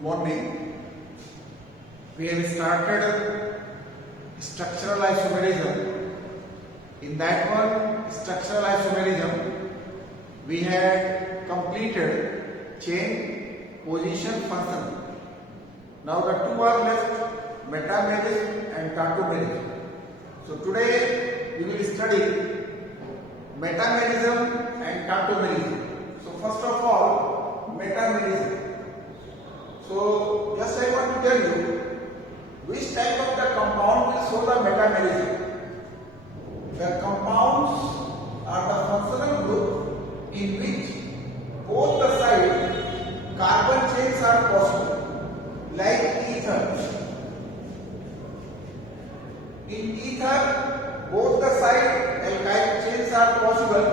Good morning. We have started structural isomerism. In that one, structural isomerism, we had completed chain, position, function. Now the two are left, metamerism and tautomerism. So today we will study metamerism and tautomerism. So first of all, metamerism. So just I want to tell you which type of the compound will show the metamerism. The compounds are the functional group in which both the sides carbon chains are possible, like ether. In ether, both the side alkyl chains are possible,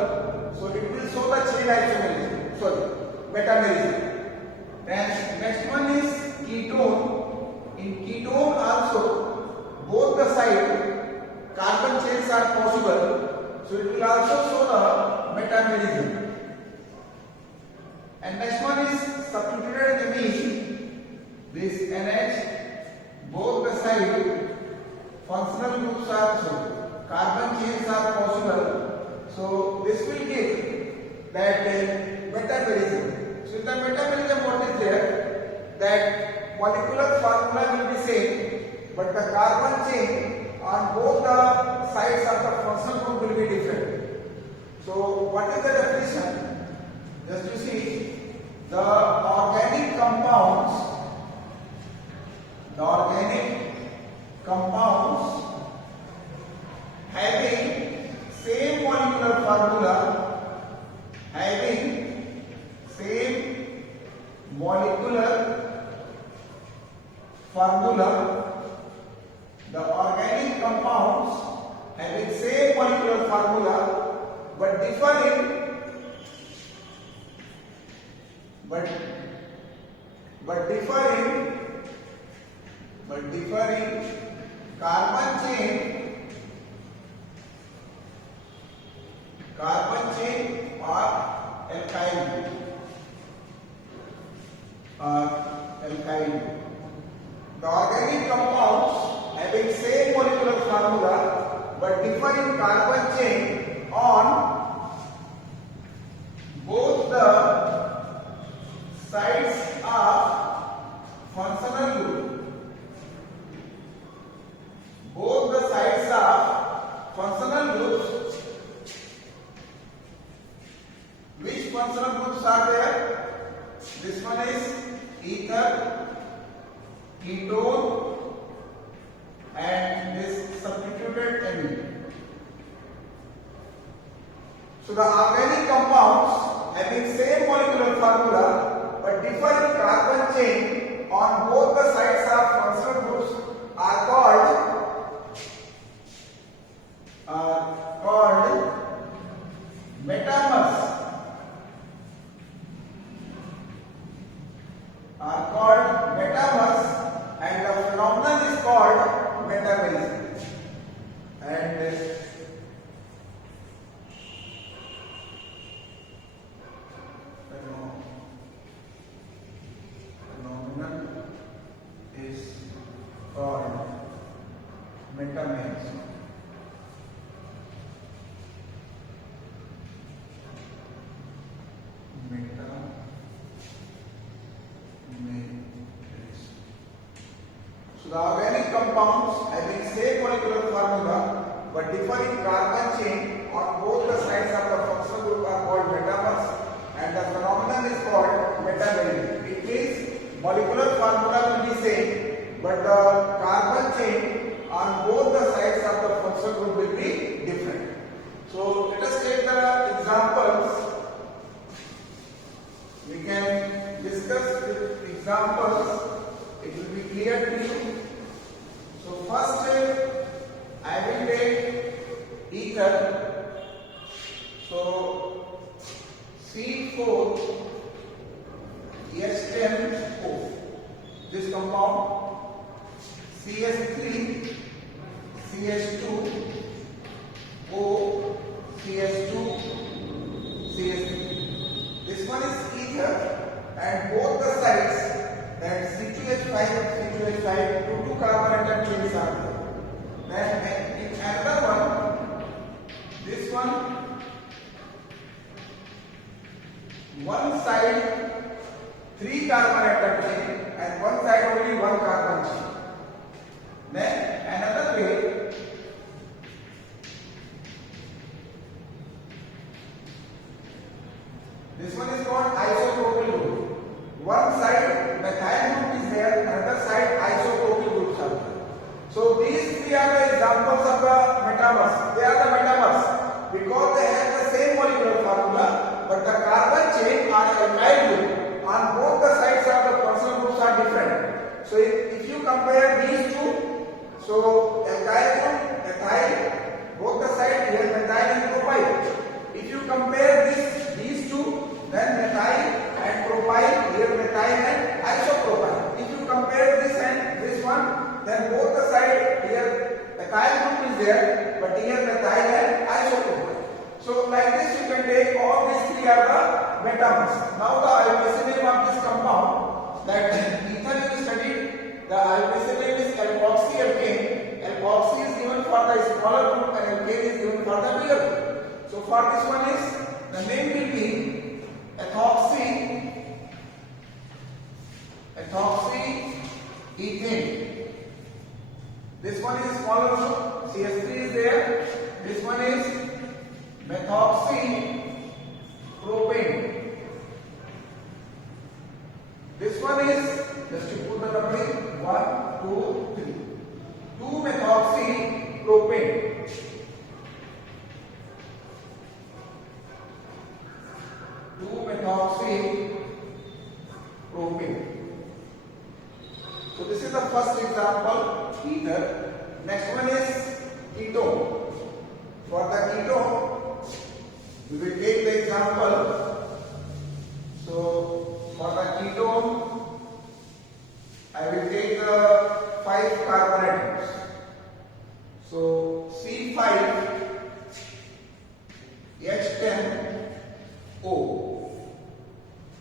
so it will show the chain isomerism. Sorry, metamerism. Then next one is ketone. In ketone also both the side carbon chains are possible, so it will also show the metamerism. And next one is substituted amine. This NH, both the side functional groups are so carbon chains are possible, so this will give that metamerism. So in the metamerism, what is there? That molecular formula will be same, but the carbon chain on both the sides of the functional group will be different. So what is the definition? Just you see, the organic compounds having same molecular formula, the organic compounds having same molecular formula but differing carbon chain or alkyl group. The organic compounds having same molecular formula but differing carbon chain on both the sides of functional group. Both the sides of functional groups. Which functional groups are there? This one is ether, ketone, and this substituted amine. So the organic compounds having same molecular formula but different carbon chain on both the sides of functional groups are called metamers. And the phenomenon is called metamerism. And this phenomenon is called metamerism. So the organic compounds having same molecular formula but differing carbon chain on both the sides of the functional group are called metamers, and the phenomenon is called metamerism. It means molecular formula will be same, but the carbon chain on both the sides of the functional group will be different. So let us take the examples. We can discuss with examples. It will be clear to you. So first I will take ether. So C4 H10O. This compound CH3 CH2 O CH2 CH3. This one is ether and both the sides, that this one side 3 carbon atom chain and one side only 1 carbon chain. Then another way, this one is called isopropyl group. One side methyl group is there, another side isopropyl groups are there. So these three are the examples of the metamers. They are the metamers because they have the same molecular formula, but the carbon chain or alkyl group on both the sides of the functional groups are different. So if you compare these two, so alkyl group, ethyl, both the sides here methyl and propyl. If you compare these two, then methyl and propyl, here methyl and isopropyl. If you compare this and this one, then both the side here ethyl group is there, but here methyl and isopropyl. So like this you can take all these three are the metamers. Now the IUPAC name of this compound, that ether you studied, the IUPAC name is alkoxy alkane. Alkoxy is given for the smaller group and alkane is given for the bigger group. So for this one is, the name will be ethoxy ethane. This one is smaller group, CH3 is there. This one is methoxy propane. This one is, just to put the numbering, 1, 2, 3. 2 methoxy propane. 2 methoxy propane. So this is the first example, ether. Next one is ketone. For the ketone, we will take the example. So for the ketone, I will take the 5 carbon atoms. So C5H10O.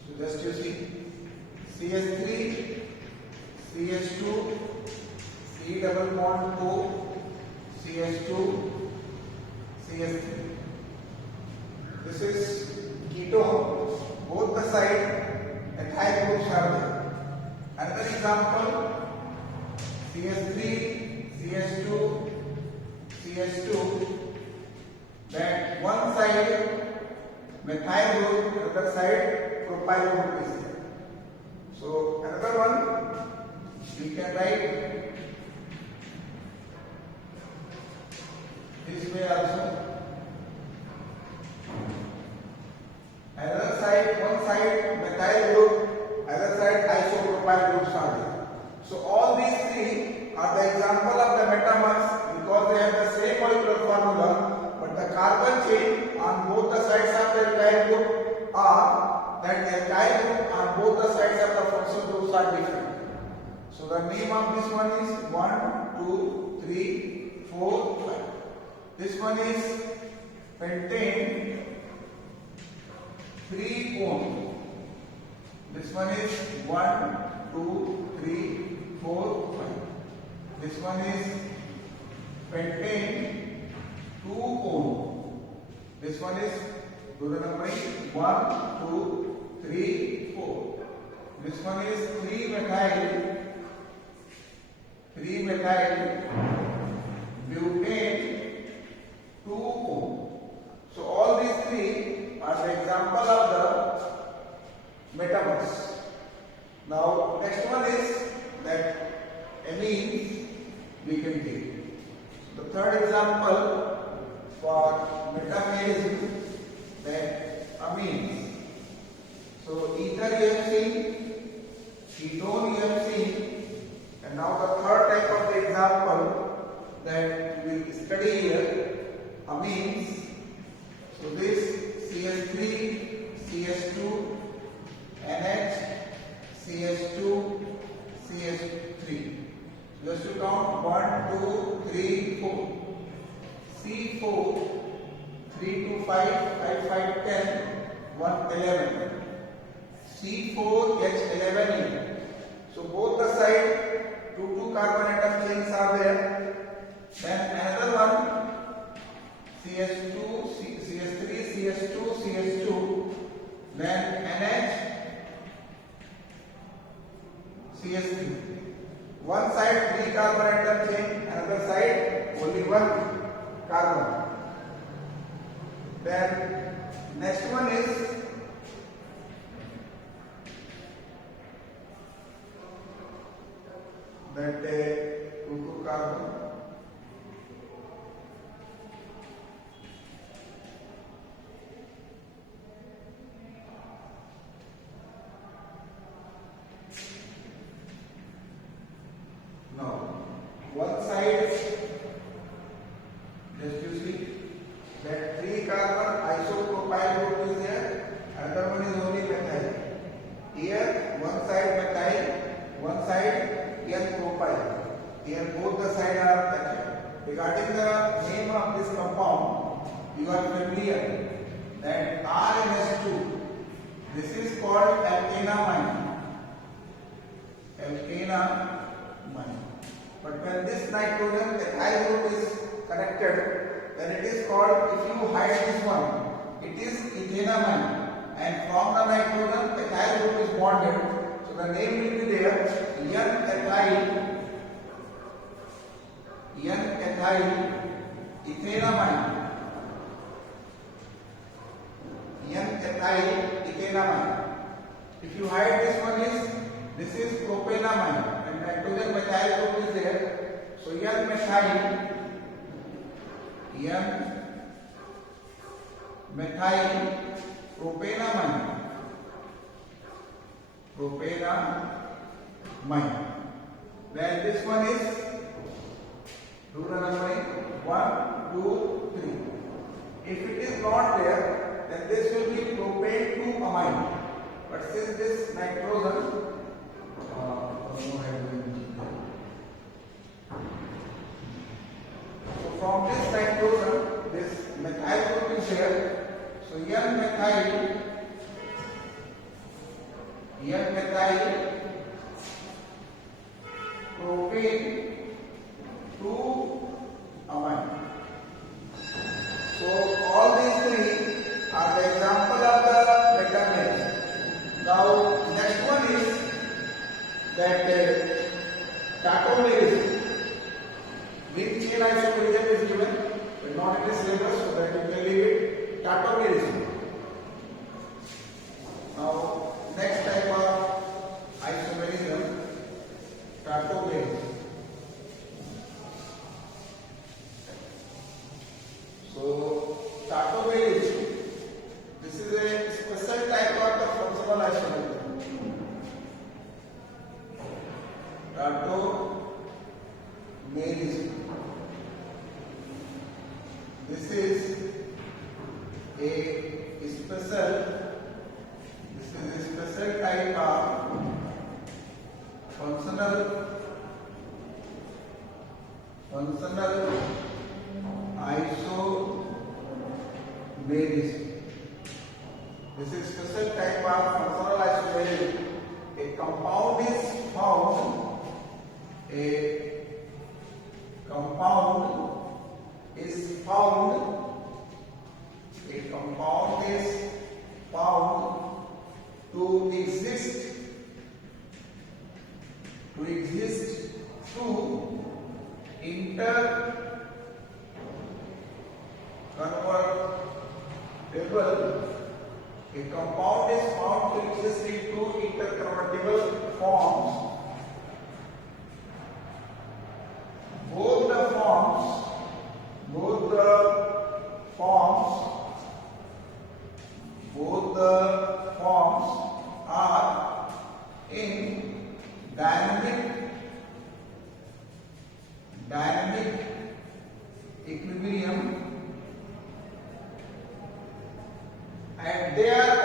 So just you see, CH3, CH2, C double bond O, CH2, CH3. This is ketone. Both the side ethyl groups are there. Another example, CH3, CH2, CH2. That one side methyl group, another side propyl group is there. So another one we can write this way also. Another side, one side methyl group, other side isopropyl groups are there. So all these three are the example of the metamers because they have the same molecular formula, but the carbon chain on both the sides of the alkyl group are that alkyl group on both the sides of the functional groups are different. So the name of this one is 1, 2, 3, 4, 5. This one is pentane 3-one. This one is 1, 2, 3, 4, 5. This one is pentane 2-one. This one is, do the numbering, 1, 2, 3, 4. This one is 3-methyl butane 2-one. So all these three are the example of the metamers. Now next one is that amines we can take. The third example for metamerism, that amines. So ether you have seen, ketone you have seen, and now the third type of the example that we will study here, amines. So this CH3, CH2, NH, CH2, CH3. Just to count 1, 2, 3, 4. C4, 3, 2, 5, 5, 5, 10, 1, 11. C4H11E. So both the side 2 carbon atom chains are there. Then another one CH2, CH2, CH2, then NH, CH3. One side 3 carbon atom chain, another side only one carbon. Then next one is that 2 carbon. Now, one side, just you see that 3 carbon isopropyl group is there, another one is only methyl. Here, one side methyl, one side N-propyl. Here, both the sides are touching. Regarding the name of this compound, you are familiar that RNS2. This is called alkanamine. Alkanamine. But when this nitrogen ethyl group is connected, then it is called, if you hide this one, it is ethanamine. And from the nitrogen, ethyl group is bonded. So the name will be there, N-ethyl ethanamine. N-ethyl ethanamine. If you hide this one this is propanamine. Nitrogen methyl group is there, so N-methyl propanamine. Then this one is, do the numbering, 1, 2, 3. If it is not there, then this will be propane 2 amine. But since this nitrogen so from this nitrogen, this methyl group is here. So N-methyl propane 2 amine. So all these three are the example of the metamers. Now next one is that tautomerism. With chain isomerism is given, but not in the syllabus, so that you can leave it. Tautomerism. Now, next type of isomerism, tautomerism. So, tautomerism. This is a special type of the functional isomerism. Tautomerism. This is a special type of functional isomerism. This is special type of functional isomerism. A compound is found. To exist through interconvertible. A compound is found to exist in 2 interconvertible forms. Both the forms are in dynamic equilibrium, and they are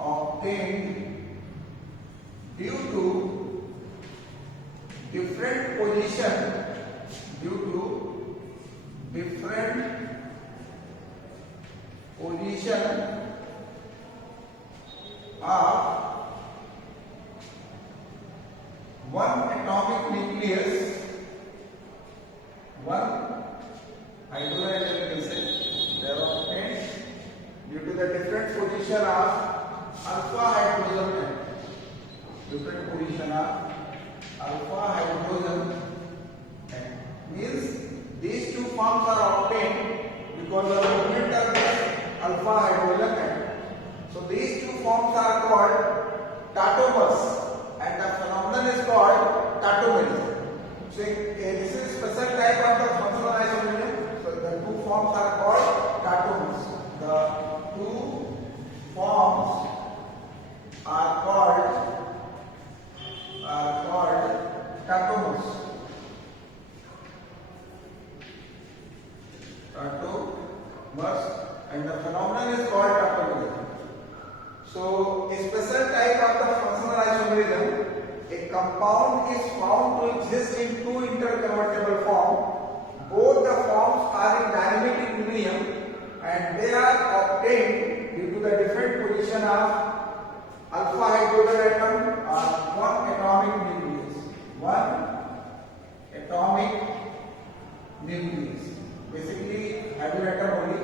obtained due to different position of one atomic nucleus, one hydrogen atom is they are obtained due to the different position of alpha hydrogen atom. Different position of alpha hydrogen atom means these two forms are obtained because of the movement of this alpha hydrogen atom. So these two forms are called tautomers and the phenomenon is called tautomerism. So this is a special type of the functional isomerism. So the two forms are called tautomers. The two forms are called tautomers. Tautomers and the phenomenon is called tautomerism. So a special type of the functional isomerism, a compound is found to exist in two interconvertible forms. Both the forms are in dynamic equilibrium and they are obtained due to the different position of alpha hydrogen atom or one atomic nucleus. One atomic nucleus. Basically, hydrogen atom only.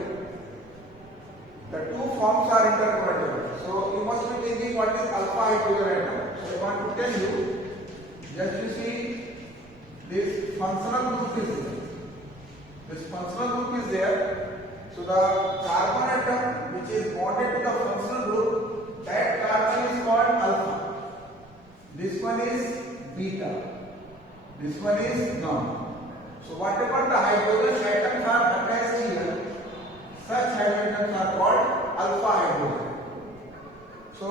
The two forms are interconvertible. So you must be thinking what is alpha hydrogen atom. So I want to tell you, just you see this functional group is there. This functional group is there. So the carbon atom which is bonded to the functional group, that carbon is called alpha. This one is beta. This one is gamma. So whatever the hydrogen atoms are attached here, such hydrogens are called alpha hydrogen. So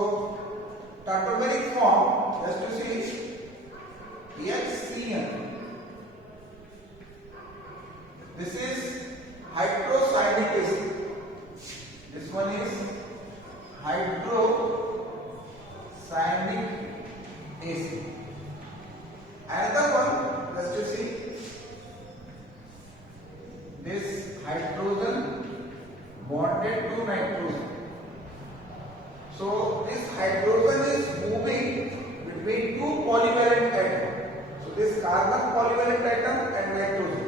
tautomeric form, just to see, HCN. This is hydrocyanic acid. This one is hydrocyanic acid. Another one, just to see, this hydrogen bonded to nitrogen. So this hydrogen is moving between two polyvalent atoms. So this carbon polyvalent atom and nitrogen.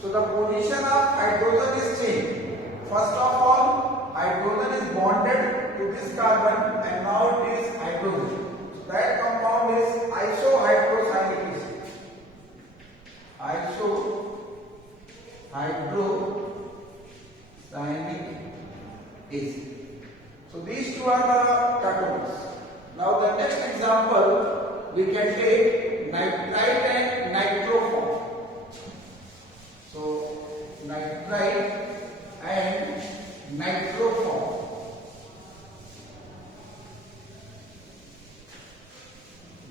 So the position of hydrogen is changed. First of all, hydrogen is bonded to this carbon and now it is hydrogen. So that compound is isohydrocyanic acid. Isohydrocyanic acid. So these two are the tautomers. Now the next example we can take nitrite and nitroform. So nitrite and nitroform.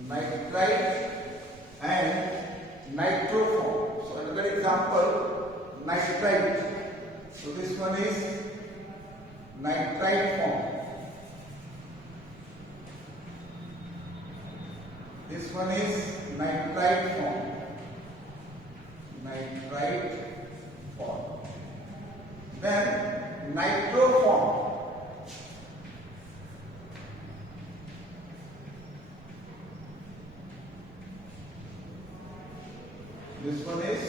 Nitrite and nitroform. So another example, nitrite. So this one is nitrite form. This one is nitrite form. Nitrite form. Then nitroform. This one is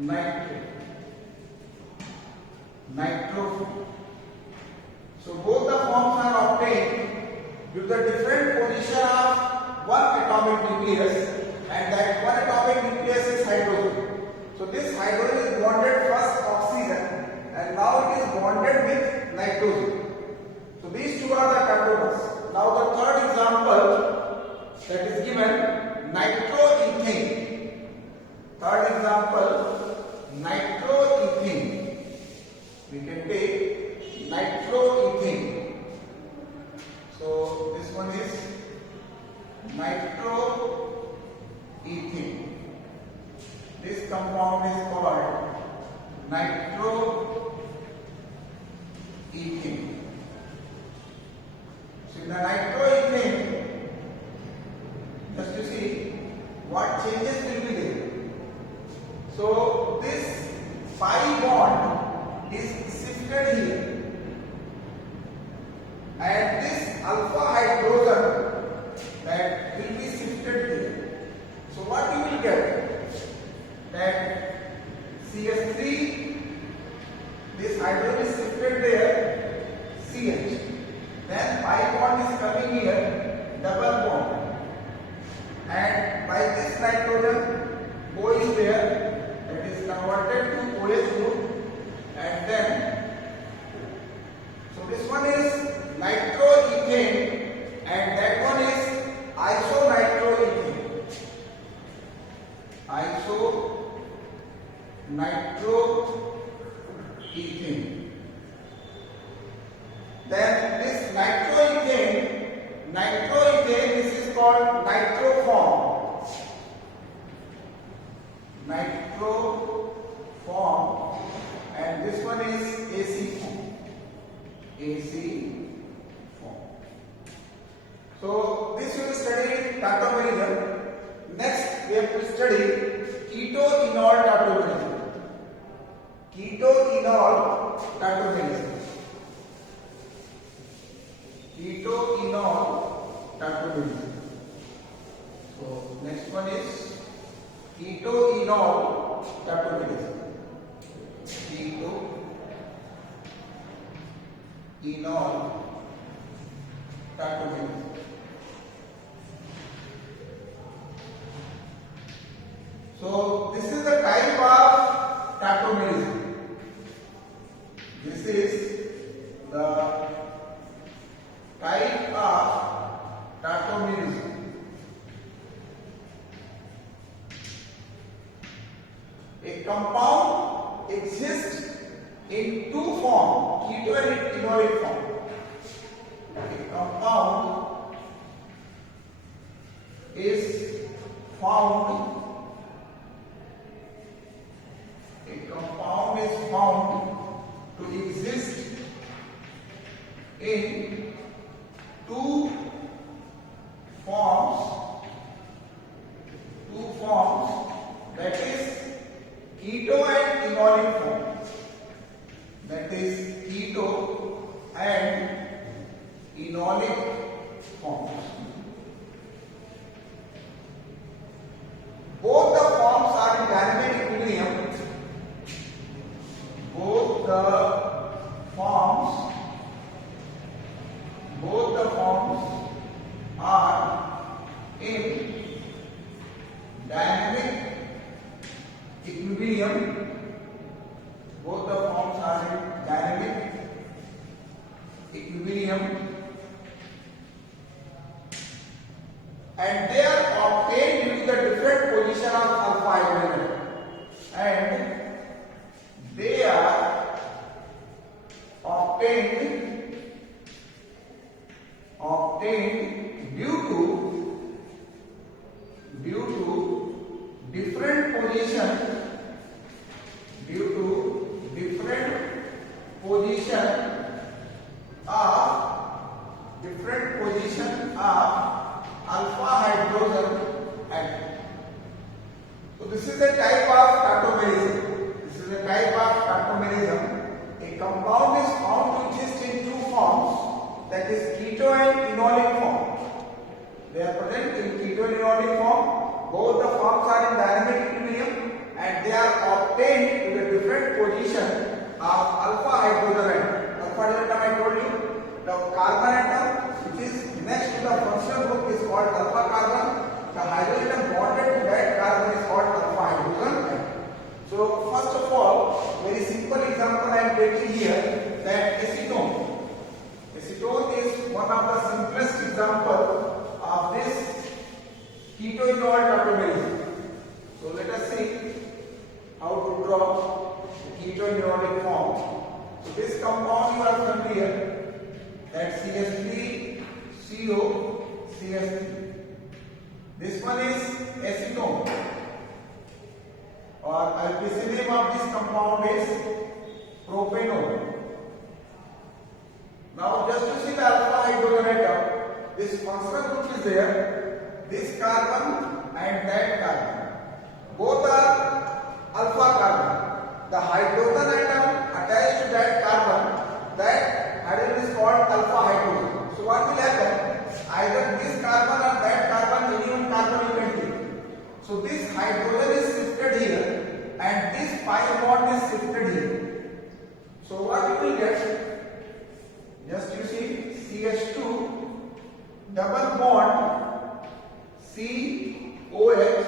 nitroform. So both the forms are obtained due to the different position of one atomic nucleus, and that one atomic nucleus is hydrogen. So this hydrogen is bonded first oxygen and now it is bonded with nitrogen. So these two are the tautomers. Now the third example that is given, nitroethane. Third example, nitroethane. We can take nitroethane. So this one is nitroethane. This compound is called nitroethane. So in the nitroethane, just to see what changes will be there. So this pi bond is shifted here, and this alpha hydrogen that will be shifted here. called nitroform. Nitroform, and this one is AC form. AC form. So this we will study tautomerism. Next we have to study keto-enol tautomerism. Keto-enol tautomerism. Keto-enol tautomerism. So next one is keto-enol tautomerism. Keto-enol tautomerism. So this is the type of tautomerism. This is the type of tautomerism. A compound exists in two forms, keto and enolic form. A compound is found to exist in two forms, that is keto and enolic form. That is keto and enolic forms. Both the forms are in dynamic equilibrium. Both the forms are in dynamic equilibrium. Both the forms are in dynamic equilibrium, and they are obtained due to the different position of alpha hydrogen, and they are obtained due to different position of alpha hydrogen atom. So this is a type of tautomerism. A compound is found to exist in two forms, that is keto and enolic form. They are present in keto and enolic form. Both the forms are in dynamic equilibrium, and they are obtained to the different position of alpha hydrogen atom. Alpha hydrogen atom, I told you, the carbon atom which is next to the functional group is called alpha carbon. The hydrogen atom bonded to that carbon is called alpha hydrogen atom. So first of all, very simple example I am taking here, that acetone. Acetone is one of the simplest example of this keto-enol tautomerism. So let us see how to draw the keto-enolic form. So this compound you are familiar, that CH3CO CH3. This one is acetone, or IUPAC name of this compound is propanone. Now just to see the alpha hydrogen atom, this functional group is there, this carbon and that carbon, both are alpha carbon. The hydrogen atom attached to that carbon, that hydrogen is called alpha hydrogen. So what will happen? Either this carbon or that carbon, any one carbon you can take. So this hydrogen is shifted here and this pi bond is shifted here. So what you will get? Just you see CH2 double bond COH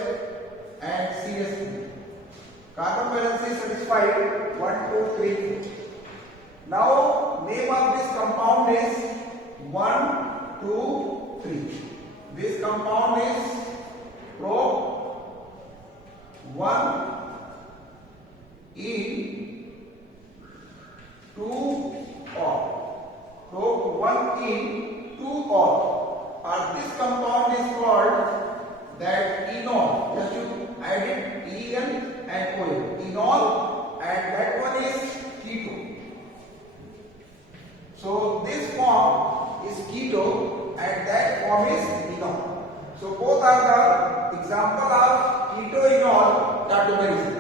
and CH3. Carbon balance is satisfied 1, 2, 3. Now name of this compound is 1, 2, 3. This compound is prop 1 in 2 or prop 1 in 2 or this compound is called form is enol. So both are the example of keto-enol tautomerism.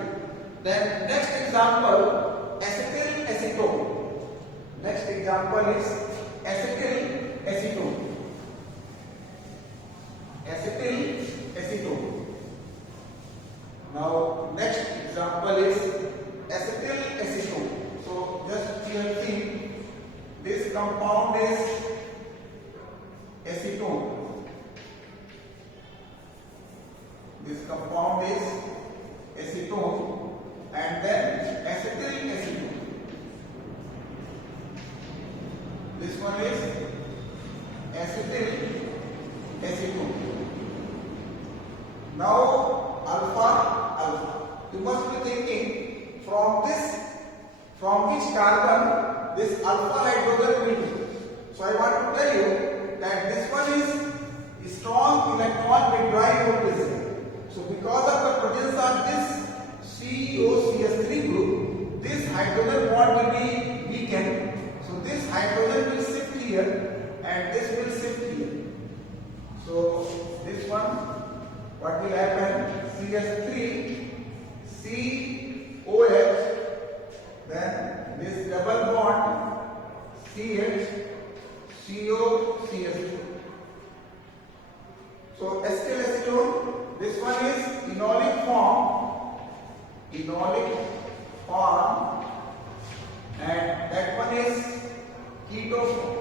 Then next example, acetyl-acetone. Next example is acetyl-acetone. Acetyl-acetone. Now next example is acetyl-acetone. So just you have seen this compound is acetone. This compound is acetone and then acetyl-acetone. This one is acetyl-acetone. Now alpha. You must be thinking from which carbon this alpha hydrogen will be. So I want to tell you that this one is strong electron withdrawing group is there. So because of the presence of this COCH3 group, this hydrogen bond will be weakened. So this hydrogen will shift here and this will shift here. So this one, what will happen? CH3 COH, then this double bond CH COCH2. So acetyl-acetone, this one is enolic form, and that one is keto form.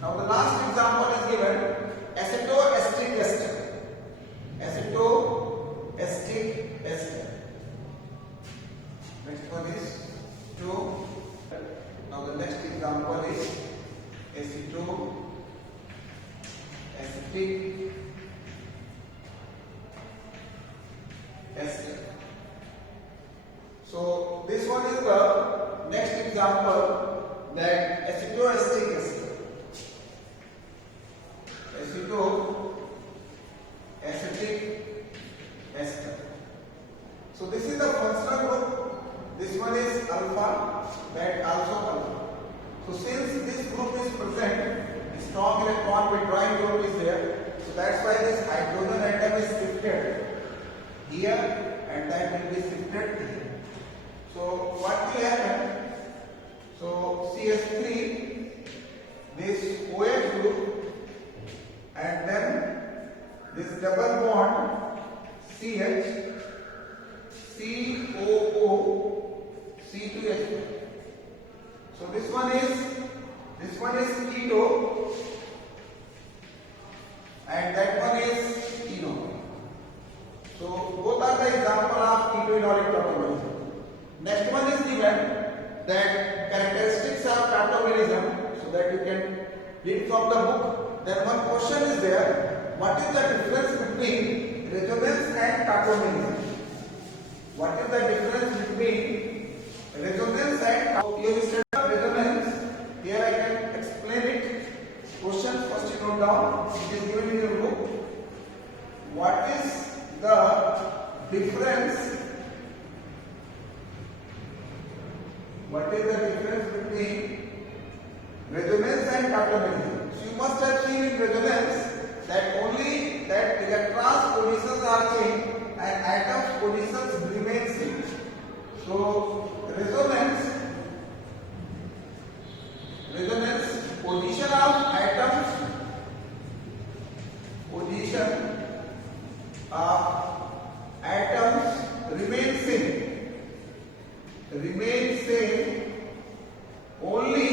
Now the last example is given, acetoacetic ester. Acetoacetic ester. Next one is 2. Now the next example is acetoacetic ester. So this one is the next example, that acetoacetic ester. Acetoacetic ester. So this is the functional group. This one is alpha, that also alpha. So since this group is present, strong electron withdrawing group is there. So that's why this hydrogen atom is shifted here and that will be shifted here. So what will happen? So CH3, this OH group, and then this double bond CH COO C2H2. So this one is keto and that one is enol. So both are the example of keto-enolic tautomerism. Next one is given, that characteristics of tautomerism, so that you can read from the book. Then one question is there, what is the difference between resonance and tautomerism? What is the difference between resonance and tautomerism? Resonance, here I can explain it. Question first you note down, it is given in your book. What is the difference? What is the difference between resonance and tautomerism? So you must have seen in resonance that only that electrons positions are changed and atoms positions remain same. So resonance position of atoms remain same only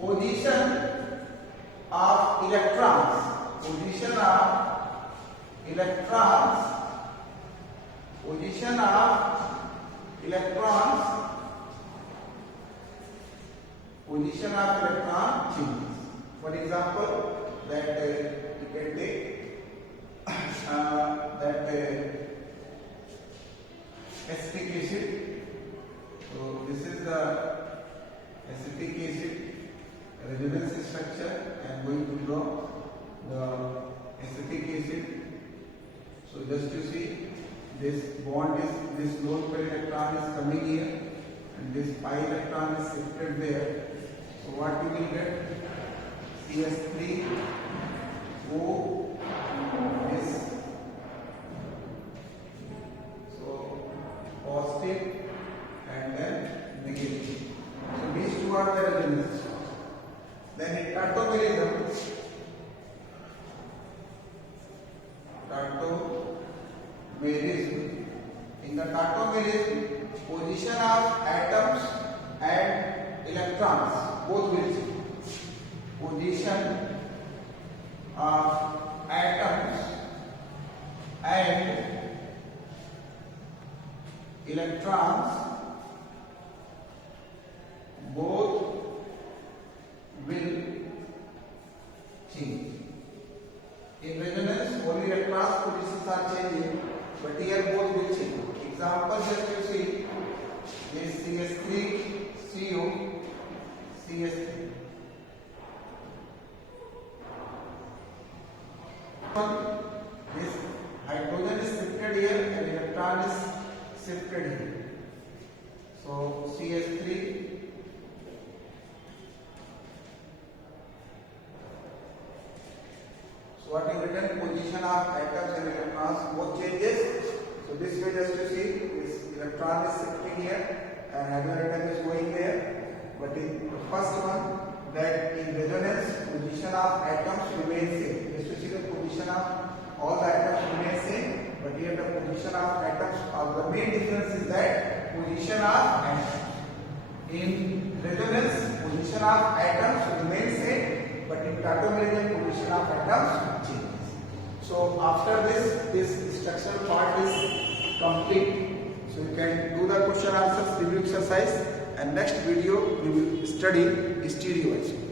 position of electrons changes. For example, that you can take that acetic acid. So this is the acetic acid resonance structure. I am going to draw the acetic acid. So just to see, this bond is, this lone pair electron is coming here and this pi electron electron is shifted there. So what you will get? CS3 O this. So positive and then negative. So these two are the resonance. Then in tautomerism, in the tautomerism, position of atoms and electrons both will change. Position of atoms and electrons both will change. In resonance, only electrons positions are changing, but here both will change. Example, just you see this CS3 CO CS3. This hydrogen is shifted here and electron is shifted here. So CS3 so what is written? Position of atoms and electrons both changes. So this way just you see this electron is shifting here and hydrogen atom is going there. But in the first one, that in resonance position of atoms remains same. Just you see the position of all the atoms remains same, but here the position of atoms, the main difference is that position of atoms. In resonance, position of atoms remains same, but in tautomerism, position of atoms changes. So after this structural part is complete. So you can do the question answers, review exercise, and next video we will study stereoism.